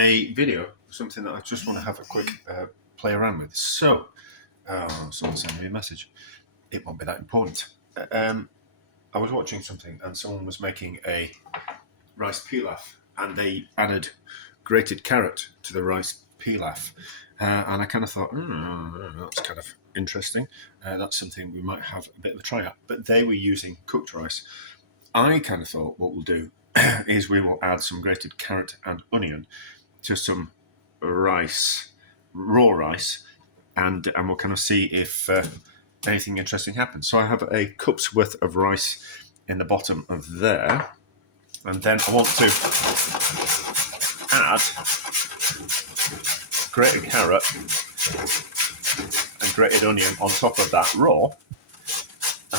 a video, something that I just want to have a quick play around with. So, someone sent me a message. It won't be that important. I was watching something and someone was making a rice pilaf and they added grated carrot to the rice pilaf. And I kind of thought, that's kind of interesting. That's something we might have a bit of a try at. But they were using cooked rice. I kind of thought what we'll do is we will add some grated carrot and onion to some rice, raw rice, and we'll kind of see if anything interesting happens. So I have a cup's worth of rice in the bottom of there, and then I want to add grated carrot and grated onion on top of that raw,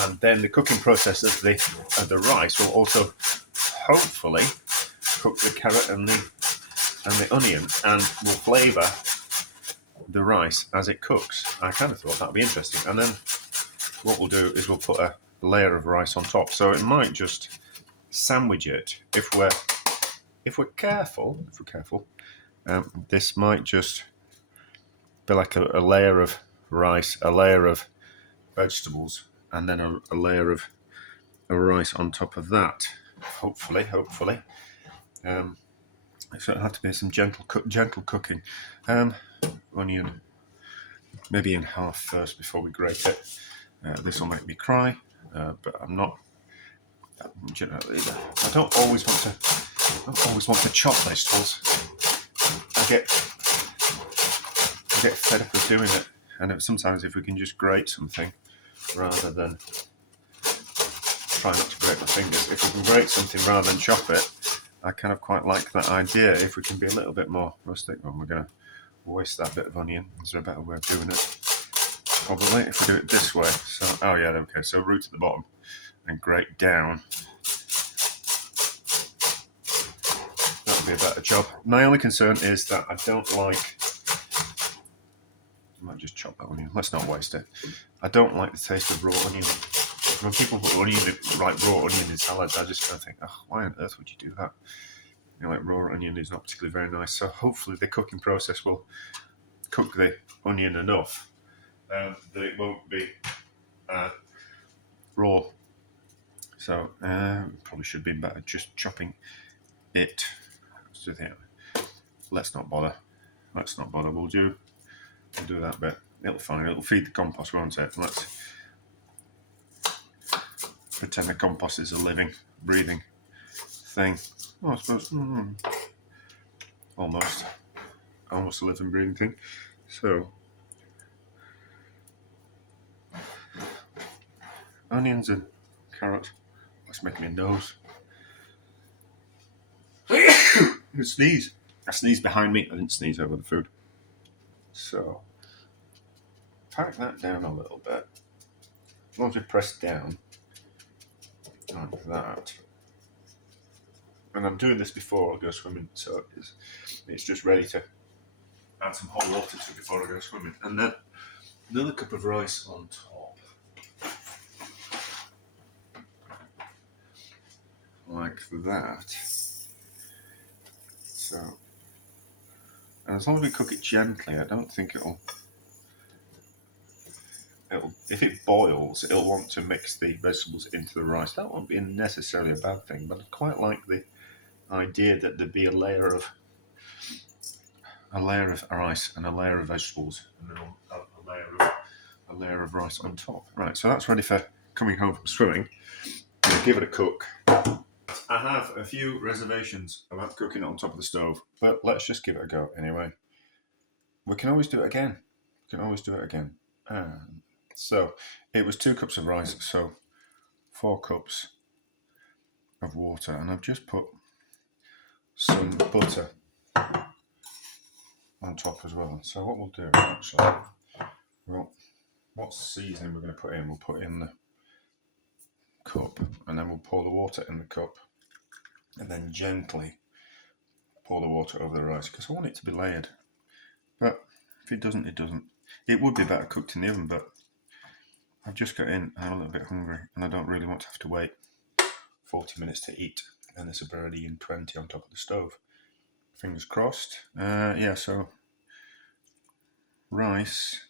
and then the cooking process of the rice will also hopefully cook the carrot and the onion, and will flavour the rice as it cooks. I kind of thought that'd be interesting. And then what we'll do is we'll put a layer of rice on top. So it might just sandwich it if we're careful. This might just be like a layer of rice, a layer of vegetables, and then a layer of rice on top of that. Hopefully. So it'll have to be some gentle cooking. Onion, maybe in half first before we grate it. This will make me cry, but I'm not. I don't always want to chop vegetables. I get fed up of doing it, and sometimes if we can just grate something rather than try not to break my fingers. If we can grate something rather than chop it, I kind of quite like that idea. If we can be a little bit more rustic, we're going to waste that bit of onion. Is there a better way of doing it? Probably, if we do it this way. So, okay. So root at the bottom and grate down. That'll be a better job. My only concern is that I don't like. I might just chop that onion. Let's not waste it. I don't like the taste of raw onion. When people put raw onion in salads, I just kind of think, why on earth would you do that? Like raw onion is not particularly very nice. So hopefully the cooking process will cook the onion enough that it won't be raw. So probably should be better just chopping it. Let's not bother. We'll do that bit. It'll fine. It'll feed the compost, won't it? Let's pretend the compost is a living, breathing thing. I suppose almost a living, breathing thing. So onions and carrot. That's making me nose. Sneeze. I sneezed behind me. I didn't sneeze over the food. So pack that down a little bit. As long as we press down like that. And I'm doing this before I go swimming, so it's just ready to add some hot water to it before I go swimming. And then another cup of rice on top. Like that. So, and as long as we cook it gently, I don't think it'll, if it boils, it'll want to mix the vegetables into the rice. That won't be necessarily a bad thing, but I quite like the idea that there'd be a layer of rice and a layer of vegetables, and then a layer of rice on top. Right, so that's ready for coming home from swimming. We'll give it a cook. I have a few reservations about cooking it on top of the stove, but let's just give it a go anyway. We can always do it again. So it was 2 cups of rice, so 4 cups of water, and I've just put some butter on top as well. So what we'll do actually, what seasoning we're going to put in, we'll put in the cup, and then we'll pour the water in the cup, and then gently pour the water over the rice, because I want it to be layered. But if it doesn't, it doesn't. It would be better cooked in the oven, but I've just got in, I'm a little bit hungry, and I don't really want to have to wait 40 minutes to eat, and there's a birdie in 20 on top of the stove. Fingers crossed. Yeah, so rice,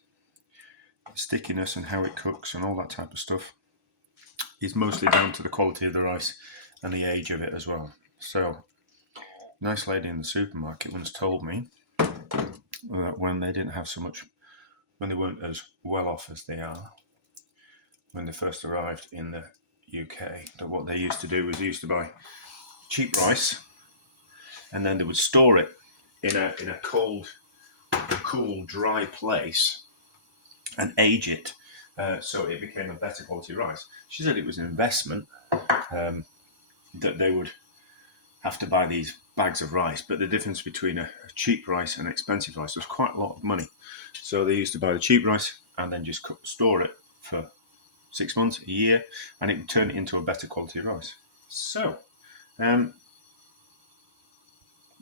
stickiness and how it cooks and all that type of stuff is mostly down to the quality of the rice and the age of it as well. So, nice lady in the supermarket once told me that when they didn't have so much, when they weren't as well off as they are, when they first arrived in the UK, that what they used to do was they used to buy cheap rice and then they would store it in a cold, cool, dry place and age it so it became a better quality rice. She said it was an investment, that they would have to buy these bags of rice, but the difference between a cheap rice and expensive rice was quite a lot of money. So they used to buy the cheap rice and then just store it for 6 months, a year, and it would turn it into a better quality rice. So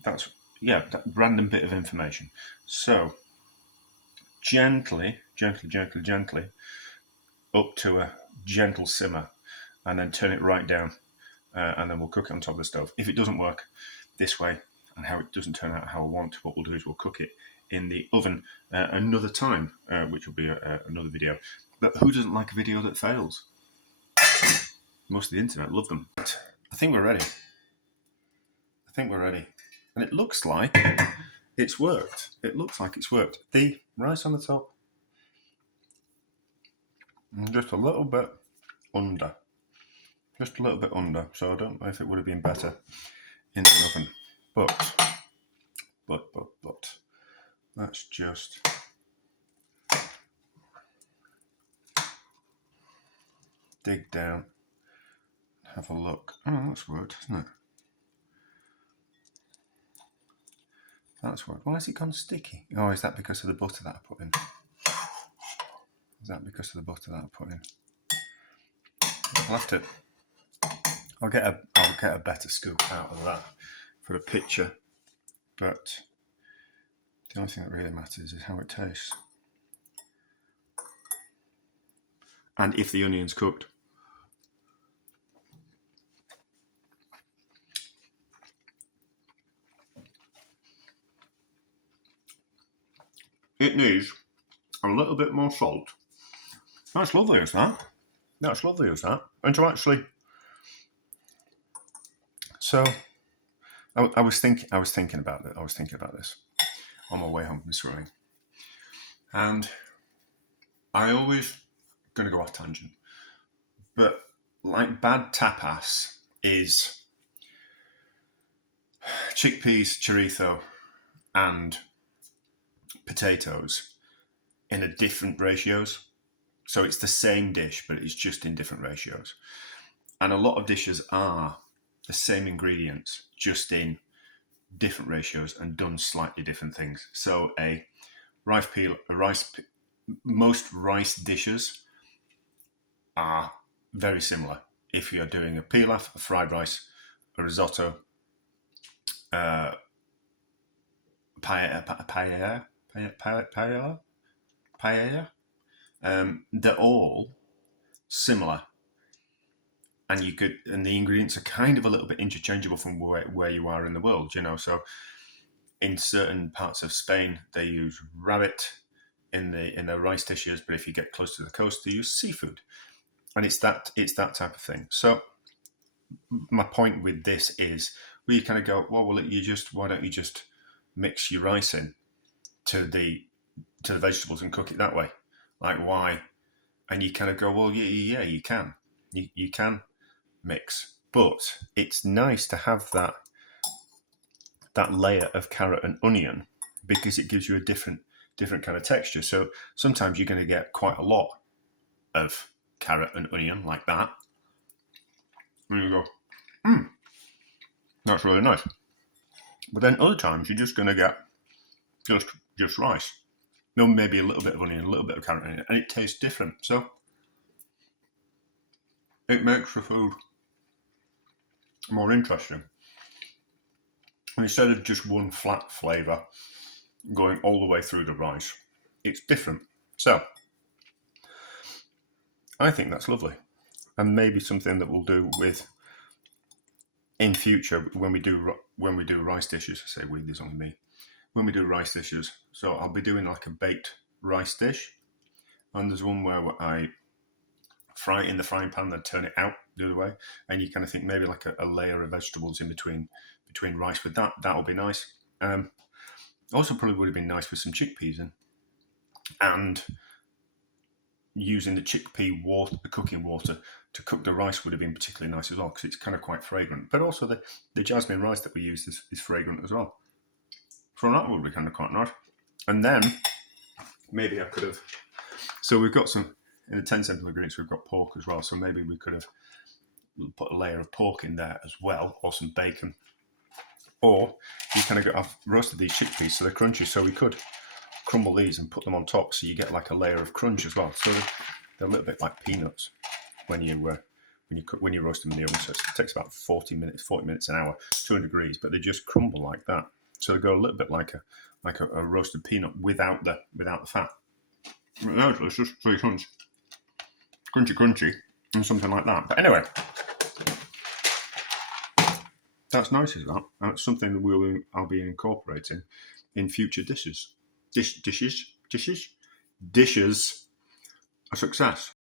that's, yeah, that random bit of information. So gently up to a gentle simmer and then turn it right down, and then we'll cook it on top of the stove. If it doesn't work this way and how it doesn't turn out how I want, what we'll do is we'll cook it in the oven another time, which will be another video. But who doesn't like a video that fails? Most of the internet love them. I think we're ready. And it looks like it's worked. The rice on the top, just a little bit under. So I don't know if it would have been better in the oven. But let's just dig down, have a look. Oh, that's worked, hasn't it? That's worked. Why has it gone sticky? Oh, is that because of the butter that I put in? I'll get a better scoop out of that for a picture. But the only thing that really matters is how it tastes. And if the onion's cooked. It needs a little bit more salt. That's lovely as that. And to actually... So, I was thinking about this on my way home from swimming. And I always going to go off tangent. But like bad tapas is chickpeas, chorizo, and potatoes in a different ratios. So it's the same dish, but it's just in different ratios. And a lot of dishes are the same ingredients, just in different ratios and done slightly different things. So most rice dishes are very similar. If you're doing a pilaf, a fried rice, a risotto, paella, they're all similar, and the ingredients are kind of a little bit interchangeable from where you are in the world, you know. So in certain parts of Spain, they use rabbit in their rice dishes, but if you get close to the coast, they use seafood, and it's that type of thing. So my point with this is, where you kind of go, well, why don't you just mix your rice in to the vegetables and cook it that way? Like, why? And you kind of go, well, yeah, you can. You can mix, but it's nice to have that layer of carrot and onion, because it gives you a different kind of texture. So sometimes you're going to get quite a lot of carrot and onion like that, and you go, that's really nice. But then other times you're just going to get just rice. No, maybe a little bit of onion, a little bit of carrot in it, and it tastes different. So it makes the food more interesting. And instead of just one flat flavour going all the way through the rice, it's different. So I think that's lovely, and maybe something that we'll do with in future when we do rice dishes, I say we, there's only me. When we do rice dishes, so I'll be doing like a baked rice dish, and there's one where I fry it in the frying pan, then turn it out the other way, and you kind of think maybe like a layer of vegetables in between rice with that. That'll be nice. Also, probably would have been nice with some chickpeas in, and using the chickpea water, the cooking water, to cook the rice would have been particularly nice as well, because it's kind of quite fragrant. But also the jasmine rice that we use is fragrant as well. So that would be kind of quite nice. And then maybe I could have. So we've got some in the 10 simple ingredients. We've got pork as well. So maybe we could have put a layer of pork in there as well, or some bacon. Or you kind of I've roasted these chickpeas so they're crunchy. So we could crumble these and put them on top, so you get like a layer of crunch as well. So they're a little bit like peanuts when you roast them in the oven. So it takes about 40 minutes, an hour, 200 degrees, but they just crumble like that. So they go a little bit like a roasted peanut without the fat. They're delicious, so crunchy, and something like that. But anyway, that's nice as that. And it's something that I'll be incorporating in future dishes. Dishes, a success.